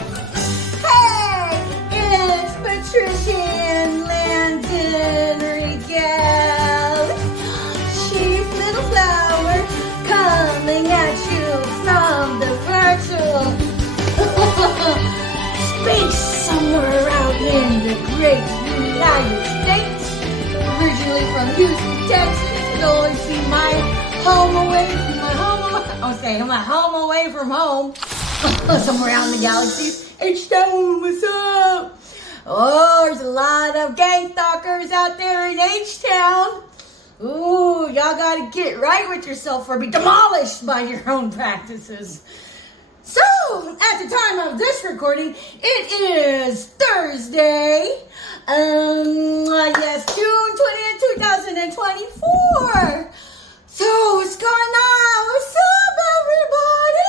Hey, it's Patrician Landon Regal, Chief Little Flower, coming at you from the virtual space somewhere out in the great United States. Originally from Houston, Texas, you always see my home away from my home. Okay, my home away from home. Somewhere out in the galaxies. H-Town, what's up? Oh, there's a lot of gang stalkers out there in H-Town. Ooh, y'all gotta get right with yourself or be demolished by your own practices. So, at the time of this recording, it is Thursday. Yes, June 20th, 2024. So, what's going on? What's up, everybody?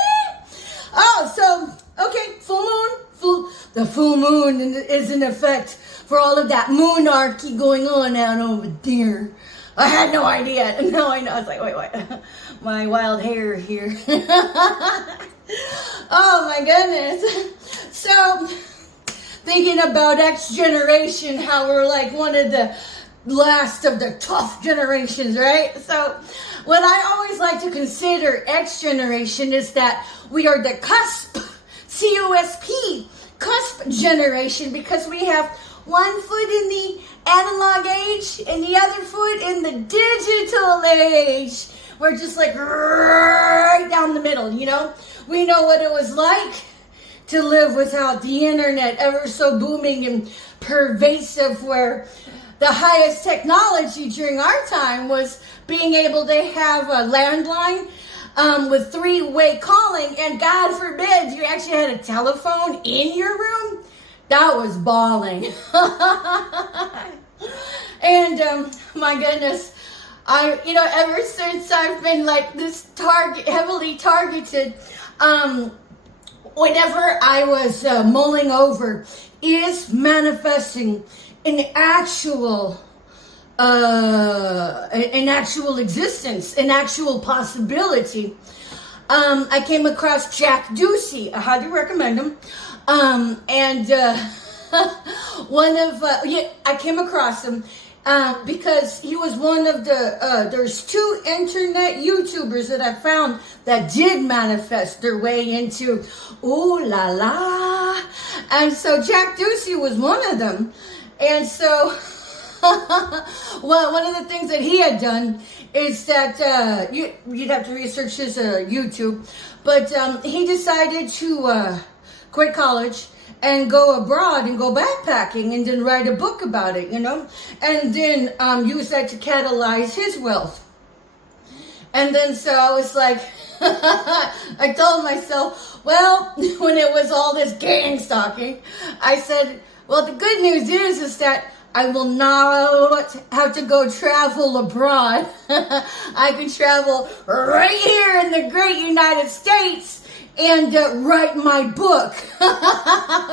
Oh, so, okay, the full moon is in effect for all of that moonarchy going on out over there. I had no idea. Now I know. I was like, wait. My wild hair here. Oh, my goodness. So, thinking about X generation, how we're like one of the last of the tough generations, right? So, what I always like to consider X generation is that we are the cusp, C-U-S-P, cusp generation, because we have one foot in the analog age and the other foot in the digital age. We're just like right down the middle, you know? We know what it was like to live without the internet ever so booming and pervasive, where the highest technology during our time was being able to have a landline with three-way calling, and God forbid you actually had a telephone in your room. That was balling. And my goodness, ever since I've been like this heavily targeted, whenever I was mulling over, is manifesting an actual existence, an actual possibility. I came across Jack Ducey. I highly recommend him. I came across him because he was one of the, there's two internet YouTubers that I found that did manifest their way into ooh la la. And so Jack Ducey was one of them. And so, well, one of the things that he had done is that you'd have to research his YouTube, but he decided to quit college and go abroad and go backpacking and then write a book about it, and then use that to catalyze his wealth. And then so I was like, I told myself, well, when it was all this gang stalking, I said, well, the good news is that I will not have to go travel abroad. I can travel right here in the great United States and write my book.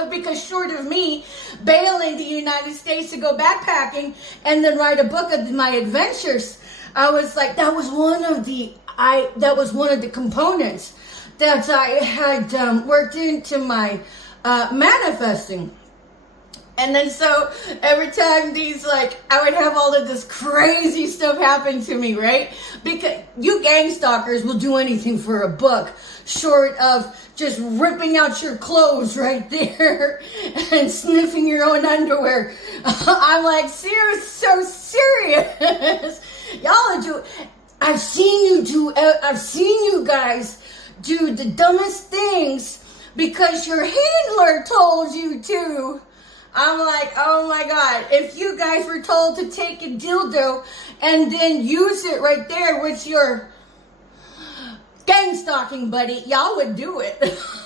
Because short of me bailing the United States to go backpacking and then write a book of my adventures, I was like, that was one of the components that I had worked into my manifesting. And then so every time I would have all of this crazy stuff happen to me, right? Because you gang stalkers will do anything for a book, short of just ripping out your clothes right there and sniffing your own underwear. I'm like, so serious. I've seen you guys do the dumbest things because your handler told you to. I'm like, oh my God, if you guys were told to take a dildo and then use it right there with your gang stalking buddy, y'all would do it.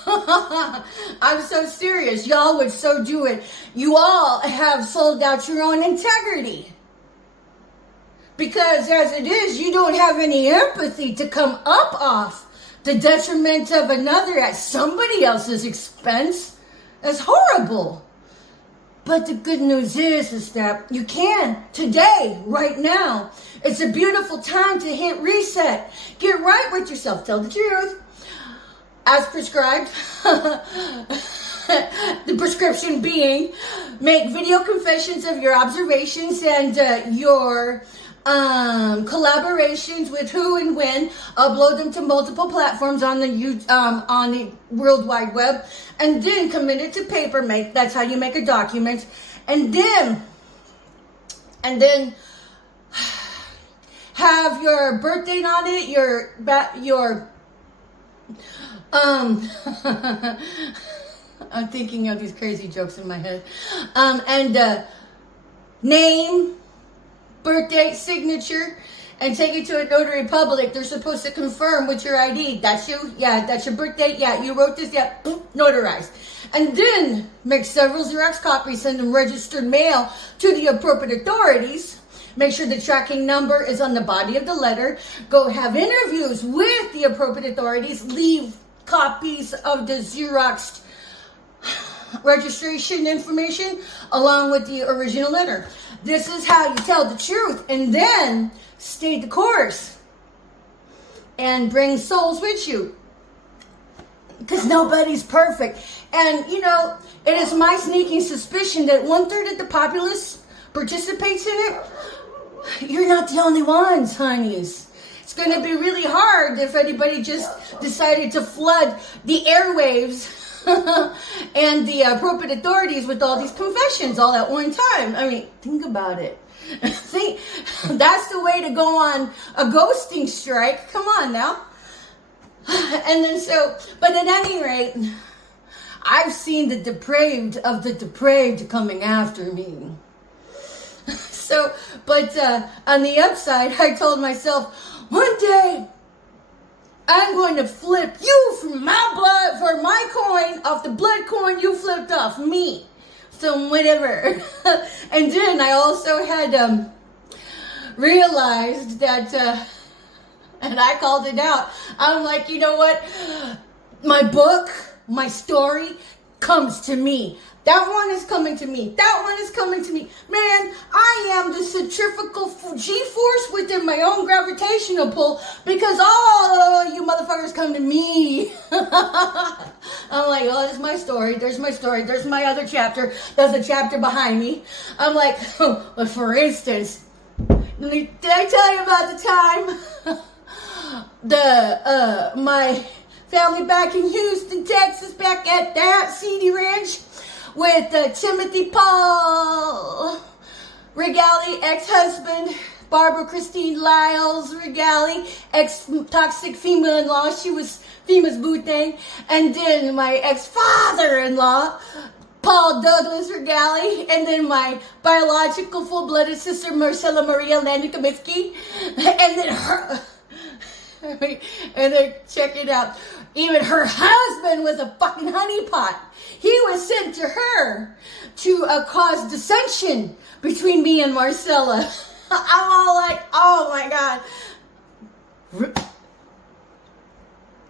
I'm so serious. Y'all would so do it. You all have sold out your own integrity. Because as it is, you don't have any empathy to come up off the detriment of another at somebody else's expense. That's horrible. But the good news is that you can today, right now. It's a beautiful time to hit reset. Get right with yourself. Tell the truth. As prescribed. The prescription being, make video confessions of your observations and your collaborations with who and when, upload them to multiple platforms on the World Wide Web, and then commit it to paper. That's how you make a document, and then have your birth date on it, your I'm thinking of these crazy jokes in my head, and name, birth date, signature, and take it to a notary public. They're supposed to confirm with your ID. That's you? Yeah. That's your birth date? Yeah. You wrote this? Yeah. Notarized. And then make several Xerox copies, send them registered mail to the appropriate authorities. Make sure the tracking number is on the body of the letter. Go have interviews with the appropriate authorities. Leave copies of the Xeroxed registration information along with the original letter. This is how you tell the truth, and then stay the course and bring souls with you, because nobody's perfect. And it is my sneaking suspicion that 1/3 of the populace participates in it. You're not the only ones, honeys. It's going to be really hard if anybody just decided to flood the airwaves and the appropriate authorities with all these confessions all at one time. I mean, think about it. Think that's the way to go on a ghosting strike. Come on now. And then but at any rate, I've seen the depraved of the depraved coming after me. But on the upside, I told myself, one day, I'm going to flip you for my coin off the blood coin you flipped off me. So whatever. And then I also had realized that, and I called it out. I'm like, you know what? My book, my story comes to me. That one is coming to me. That one is coming to me. Man, I am the centrifugal G-force within my own gravitational pull, because all you motherfuckers come to me. I'm like, oh, there's my story. There's my story. There's my other chapter. There's a chapter behind me. I'm like, but for instance, did I tell you about the time my family back in Houston, Texas, back at that CD Ranch, with Timothy Paul Regali, ex-husband, Barbara Christine Lyles Regali, ex-toxic female-in-law. She was famous boothang. And then my ex-father-in-law, Paul Douglas Regali. And then my biological full-blooded sister, Marcella Maria Landy Kaminsky. And then her... And then check it out. Even her husband was a fucking honeypot. He was sent to her to cause dissension between me and Marcella. I'm all like, oh my God.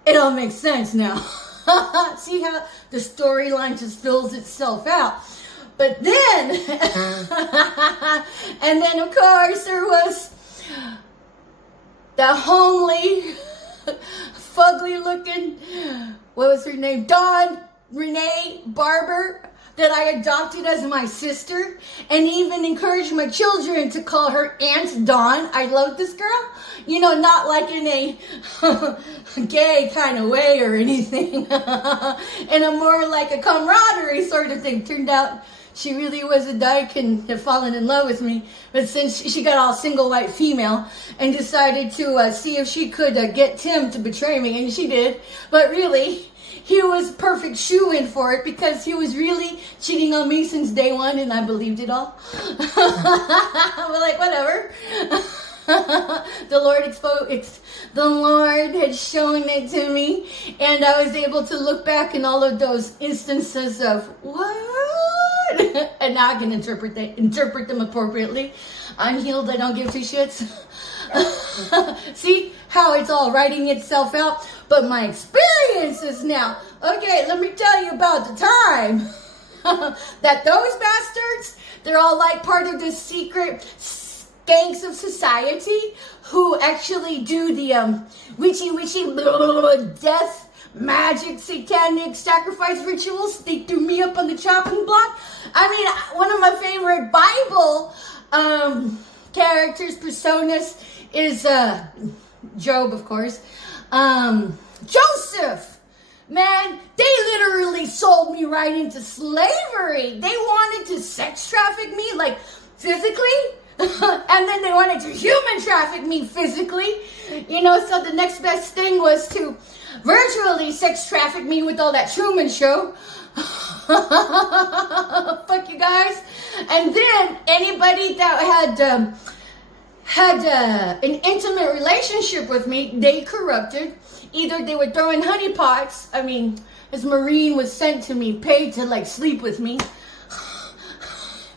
It all makes sense now. See how the storyline just fills itself out. But then, and then of course there was the homely, fugly looking, what was her name? Dawn Renee Barber, that I adopted as my sister, and even encouraged my children to call her Aunt Dawn. I love this girl. Not like in a gay kind of way or anything. In a more like a camaraderie sort of thing. Turned out she really was a dyke and had fallen in love with me. But since she got all single white female and decided to see if she could get Tim to betray me, and she did. But really, he was perfect shoe-in for it, because he was really cheating on me since day one, and I believed it all. But like, whatever. The Lord had shown it to me, and I was able to look back in all of those instances of what, and now I can interpret them appropriately. Unhealed, I don't give two shits. See how it's all writing itself out. But my experiences now. Okay, let me tell you about the time that those bastards, they're all like part of this secret gangs of society who actually do the witchy death magic, satanic sacrifice rituals. They threw me up on the chopping block. I mean, one of my favorite Bible characters, personas, is Job, of course. Joseph. Man, they literally sold me right into slavery. They wanted to sex traffic me, like, physically. And then they wanted to human traffic me physically. You know, so the next best thing was to virtually sex traffic me with all that Truman Show. Fuck you guys. And then anybody that had an intimate relationship with me, they corrupted. Either they were throwing honeypots. I mean, this Marine was sent to me, paid to like sleep with me.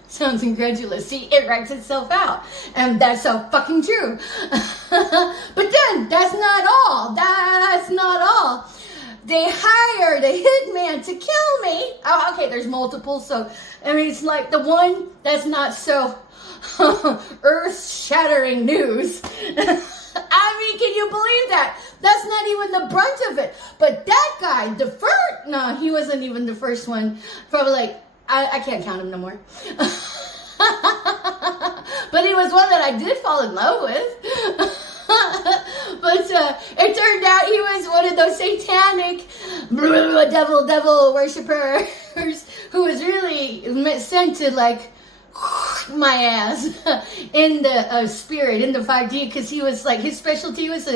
Sounds incredulous. See, it writes itself out. And that's so fucking true. But then, that's not all. That's not all. They hired a hitman to kill me. Oh, okay, there's multiple. So, I mean, it's like the one that's not so earth-shattering news. I mean, can you believe that? That's not even the brunt of it. But that guy, the first, no, he wasn't even the first one. Probably like, I can't count him no more. But he was one that I did fall in love with. But it turned out he was one of those satanic devil worshippers who was really sent to like my ass in the spirit, in the 5D, because he was like, his specialty was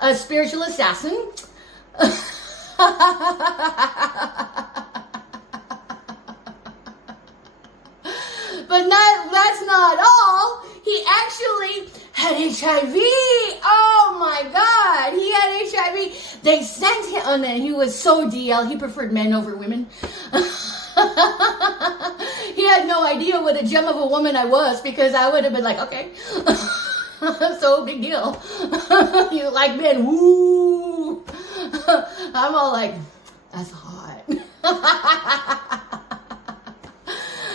a spiritual assassin. But that's not all. He actually had HIV. Oh my God. He had HIV. They sent him, and he was so DL. He preferred men over women. He had no idea what a gem of a woman I was, because I would have been like, okay. So big deal. You like men? Woo. I'm all like, that's hot.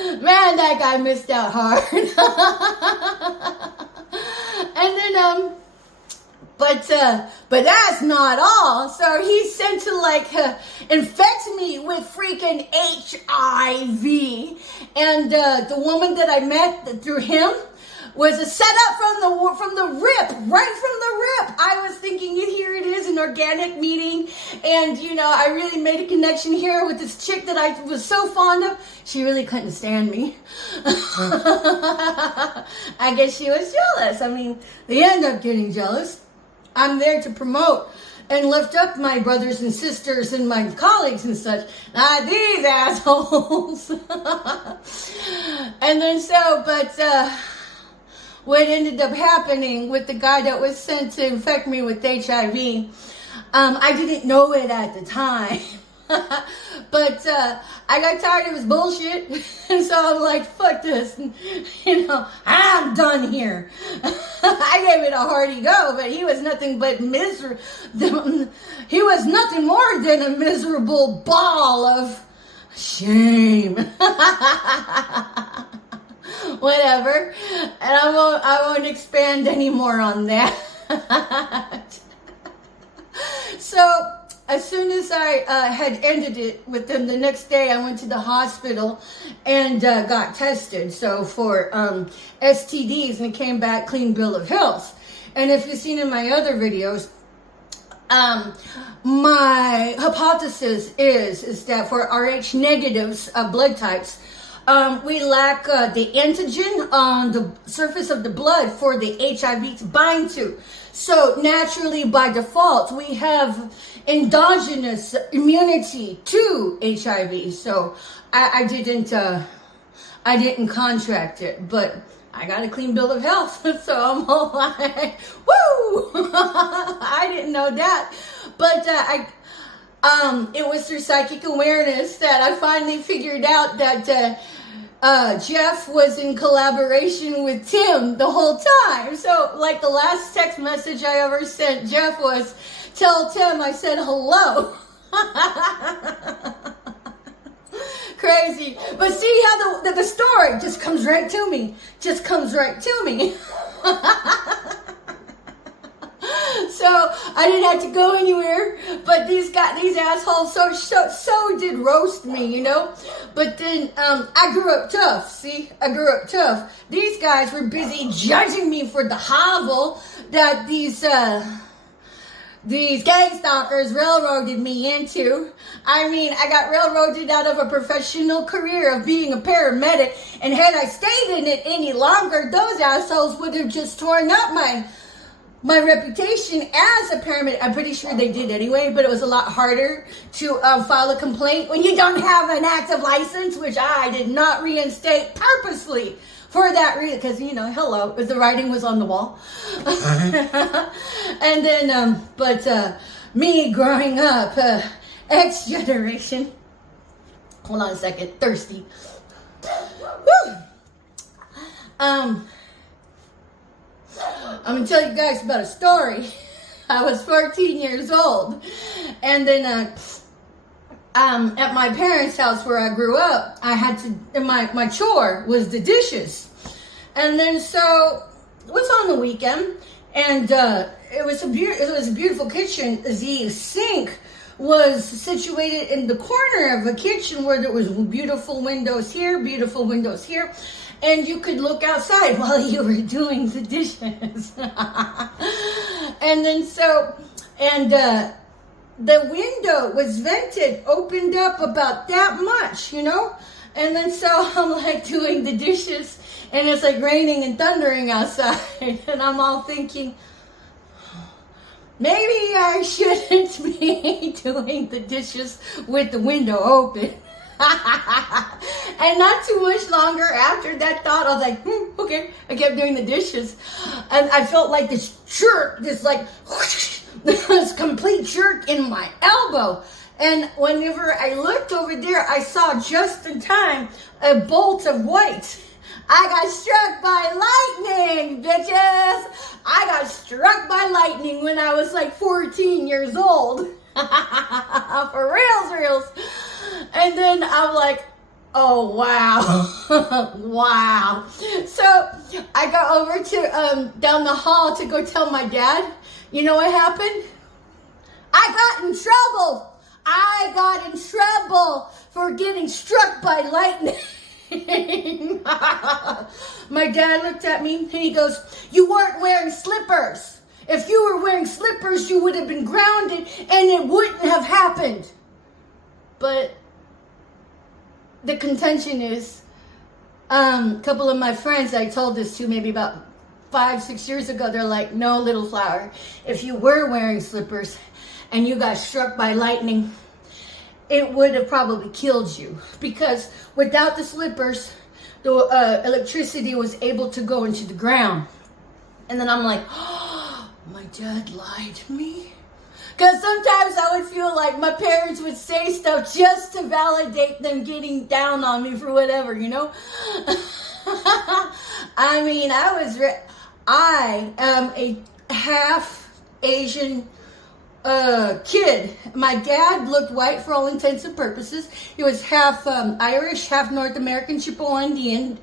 Man, that guy missed out hard. And then, but that's not all. So he's sent to like infect me with freaking HIV. And the woman that I met through him was a setup from the rip, right from the rip. I was thinking, here it is, an organic meeting, and you know, I really made a connection here with this chick that I was so fond of. She really couldn't stand me. I guess she was jealous. I mean, they end up getting jealous. I'm there to promote and lift up my brothers and sisters and my colleagues and such. Not these assholes. And then what ended up happening with the guy that was sent to infect me with HIV, I didn't know it at the time. But I got tired of his bullshit. And so I'm like, fuck this. You know, I'm done here. I gave it a hearty go, but he was nothing but miserable. He was nothing more than a miserable ball of shame. Whatever. And I won't expand anymore on that. So as soon as I had ended it with them, the next day I went to the hospital and got tested. So for STDs, and it came back clean bill of health. And if you've seen in my other videos, my hypothesis is that for Rh negatives blood types, we lack the antigen on the surface of the blood for the HIV to bind to. So naturally, by default, we have endogenous immunity to HIV. So I didn't contract it, but I got a clean bill of health. So I'm all like, woo! I didn't know that, but it was through psychic awareness that I finally figured out that Jeff was in collaboration with Tim the whole time. So like the last text message I ever sent Jeff was, tell Tim I said hello. Crazy. But see how the story just comes right to me. Just comes right to me. So I didn't have to go anywhere. But these assholes so did roast me, you know. But then I grew up tough. See, I grew up tough. These guys were busy judging me for the hovel that these gang stalkers railroaded me into. I mean, I got railroaded out of a professional career of being a paramedic, and had I stayed in it any longer, those assholes would have just torn up my reputation as a paramedic. I'm pretty sure they did anyway, but it was a lot harder to file a complaint when you don't have an active license, which I did not reinstate purposely. For that reason, because, you know, hello, the writing was on the wall. And then, me growing up, X generation. Hold on a second, thirsty. Woo! I'm gonna tell you guys about a story. I was 14 years old, and then, at my parents' house where I grew up, I had to, my chore was the dishes. And then so it was on the weekend, and it was a beautiful kitchen. The sink was situated in the corner of a kitchen where there was beautiful windows here, and you could look outside while you were doing the dishes. And then the window was vented, opened up about that much, you know? And then so I'm like doing the dishes, and it's like raining and thundering outside. And I'm all thinking, maybe I shouldn't be doing the dishes with the window open. And not too much longer after that thought, I was like, okay. I kept doing the dishes. And I felt like this jerk, this complete jerk in my elbow. And whenever I looked over there, I saw just in time a bolt of white. I got struck by lightning, bitches. I got struck by lightning when I was like 14 years old. For reals. And then I'm like, oh, wow. Wow. So I got over to down the hall to go tell my dad. You know what happened? I got in trouble. I got in trouble for getting struck by lightning. My dad looked at me and he goes, you weren't wearing slippers. If you were wearing slippers, you would have been grounded and it wouldn't have happened. But the contention is, a couple of my friends I told this to maybe about 5-6 years ago, they're like, no, little flower, if you were wearing slippers and you got struck by lightning, it would have probably killed you, because without the slippers, the electricity was able to go into the ground. And then I'm like, oh, my dad lied to me. Because sometimes I would feel like my parents would say stuff just to validate them getting down on me for whatever, you know? I mean, I am a half Asian kid. My dad looked white for all intents and purposes. He was half Irish, half North American, Chippewa Indian.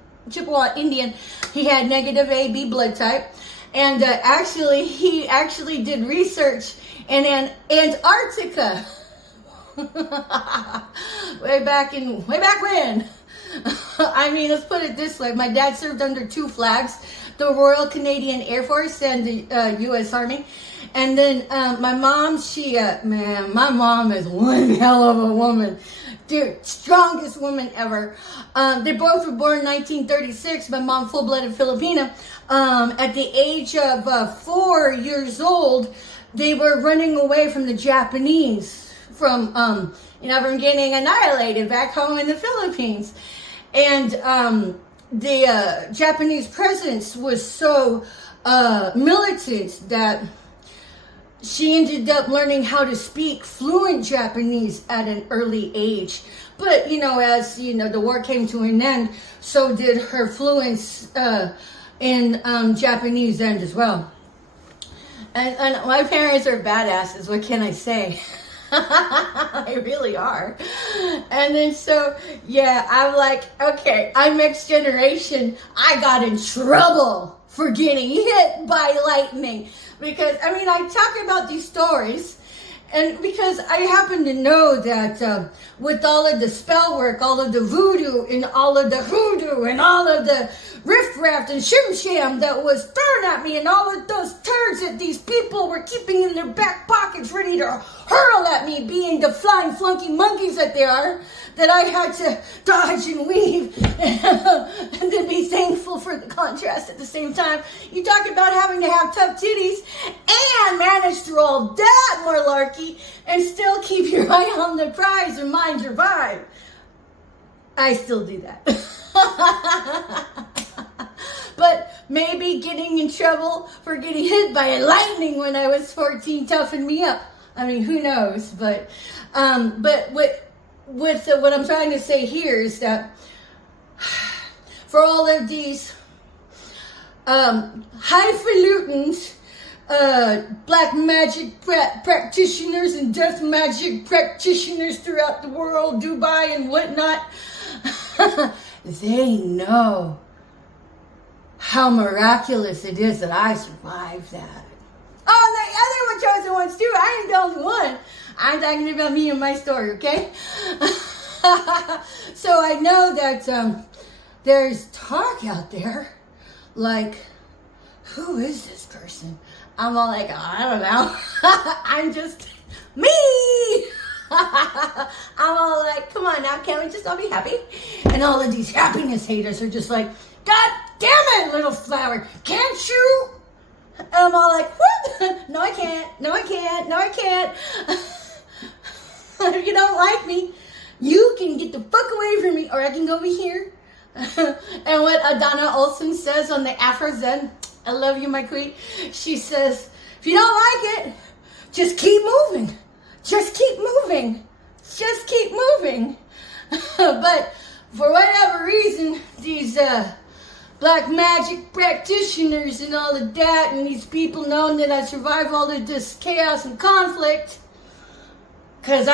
He had negative AB blood type. And he actually did research in Antarctica. way back when. I mean, let's put it this way. My dad served under 2 flags, the Royal Canadian Air Force and the U.S. Army. And then my mom, my mom is one hell of a woman. Dude, strongest woman ever. They both were born in 1936. My mom, full-blooded Filipina. At the age of 4 years old, they were running away from the Japanese, from getting annihilated back home in the Philippines. And the Japanese presence was so militant that she ended up learning how to speak fluent Japanese at an early age. But, as, the war came to an end, so did her fluence in Japanese end as well. And my parents are badasses, what can I say? They really are. And then I'm like, okay, I'm X generation. I got in trouble for getting hit by lightning. Because, I mean, I talk about these stories, and because I happen to know that with all of the spell work, all of the voodoo, and all of the hoodoo, and all of the riffraff and shim-sham that was thrown at me, and all of those turds that these people were keeping in their back pockets ready to hurl at me, being the flying flunky monkeys that they are, that I had to dodge and weave and then be thankful for the contrast at the same time. You talk about having to have tough titties and manage through all that malarkey and still keep your eye on the prize and mind your vibe. I still do that. But maybe getting in trouble for getting hit by lightning when I was 14 toughened me up. I mean, who knows? But what I'm trying to say here is that for all of these highfalutin black magic practitioners and death magic practitioners throughout the world, Dubai and whatnot, they know how miraculous it is that I survived that. Oh, and the other chosen ones too. I ain't the only one. I'm talking about me and my story, okay? So I know that there's talk out there, like, who is this person? I'm all like, I don't know. I'm just me. I'm all like, come on now, can't we just all be happy? And all of these happiness haters are just like, God damn it, little flower, can't you? And I'm all like, what? No, I can't. No, I can't. No, I can't. If you don't like me, you can get the fuck away from me, or I can go over here. And what Adana Olsen says on the Afro Zen, I love you, my queen. She says, if you don't like it, just keep moving. Just keep moving. Just keep moving. But for whatever reason, these black magic practitioners and all of that, and these people knowing that I survived all of this chaos and conflict, because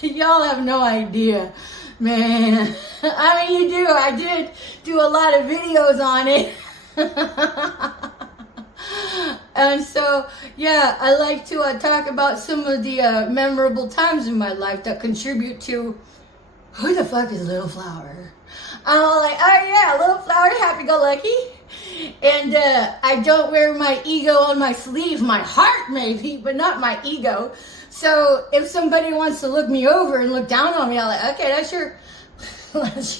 y'all have no idea, man. I mean, you do. I did do a lot of videos on it. And so, yeah, I like to talk about some of the memorable times in my life that contribute to who the fuck is Little Flower? I'm all like, oh yeah, Little Flower, happy-go-lucky. And I don't wear my ego on my sleeve, my heart maybe, but not my ego. So if somebody wants to look me over and look down on me, I'm like, okay, that's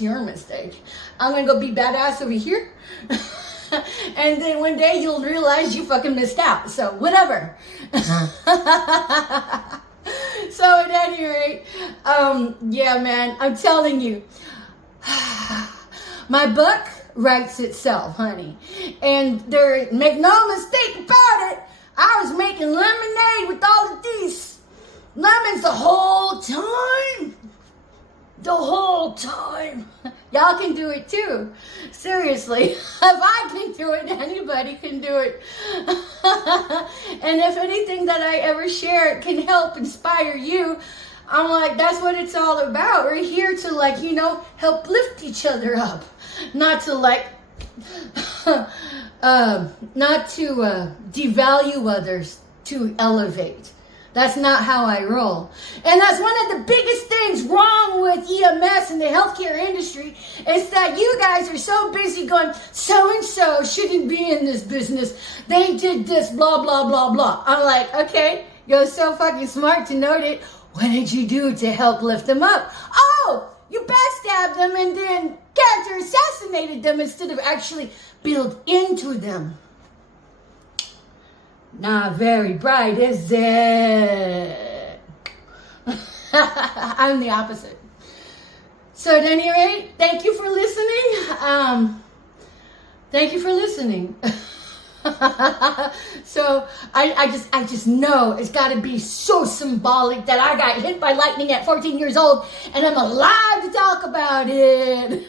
your mistake. I'm gonna go be badass over here. And then one day you'll realize you fucking missed out. So whatever. So at any rate, yeah, man, I'm telling you, my book writes itself, honey. And make no mistake about it, I was making lemonade with all of these lemons the whole time. The whole time. Y'all can do it too. Seriously. If I can do it, anybody can do it. And if anything that I ever share can help inspire you, I'm like, that's what it's all about. We're here to, like, you know, help lift each other up. Not to, like, not to devalue others, to elevate. That's not how I roll. And that's one of the biggest things wrong with EMS and the healthcare industry is that you guys are so busy going, so-and-so shouldn't be in this business. They did this, blah, blah, blah, blah. I'm like, okay, you're so fucking smart to note it. What did you do to help lift them up? Oh, you backstabbed them and then character assassinated them instead of actually build into them. Not very bright, is it? I'm the opposite. So at any rate, thank you for listening. Thank you for listening. So I just know it's got to be so symbolic that I got hit by lightning at 14 years old and I'm alive to talk about it.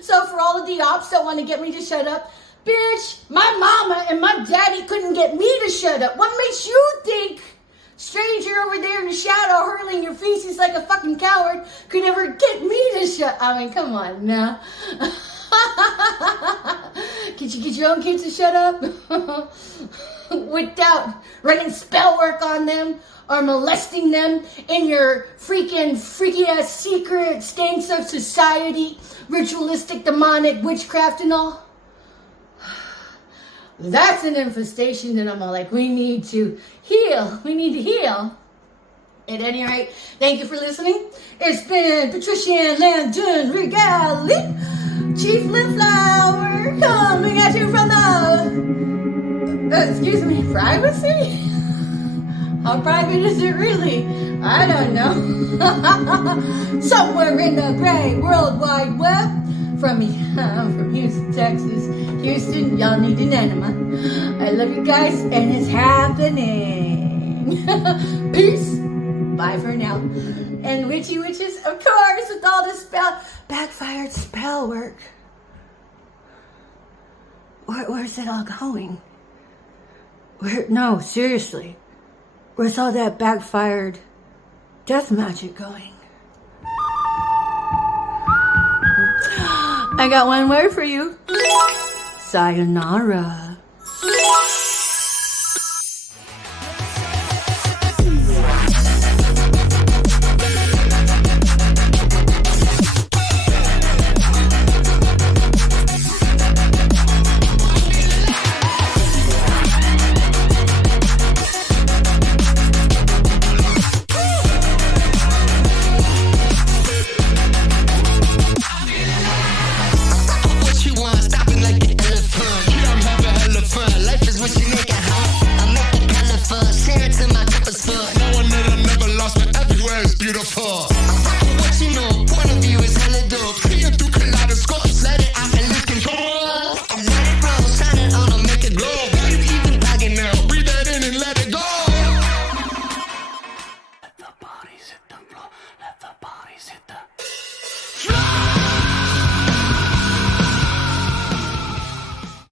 So for all of the ops that want to get me to shut up, bitch, my mama and my daddy couldn't get me to shut up. What makes you think stranger over there in the shadow hurling your feces like a fucking coward could ever get me to shut? I mean, come on now. Could you get your own kids to shut up? without running spell work on them or molesting them in your freaking freaky ass secret stinks of society, ritualistic demonic witchcraft and all. That's an infestation that I'm all like, we need to heal. We need to heal. At any rate, thank you for listening. It's been Patricia Landon Regali, Chief Lip Flower, coming at you from the, excuse me, privacy? How private is it really? I don't know. Somewhere in the great world wide web. From Houston, Texas. Houston, y'all need an enema. I love you guys, and it's happening. Peace. Bye for now. And witchy witches, of course, with all this backfired spell work. Where's it all going? No, seriously. Where's all that backfired death magic going? I got one word for you. Sayonara.